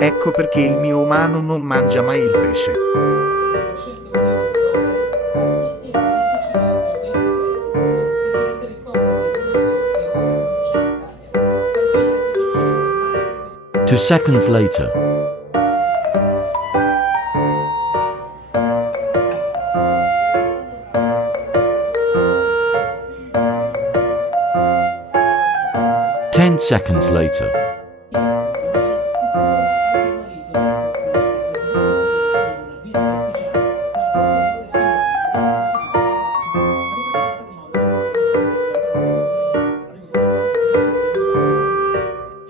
Ecco perché il mio umano non mangia mai il pesce. 2 seconds later. 10 seconds later.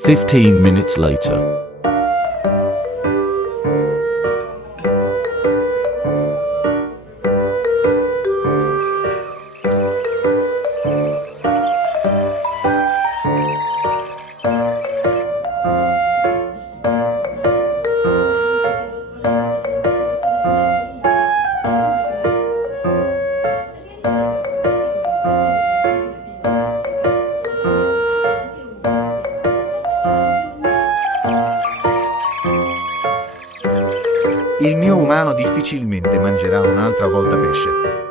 15 minutes later. Il mio umano difficilmente mangerà un'altra volta pesce.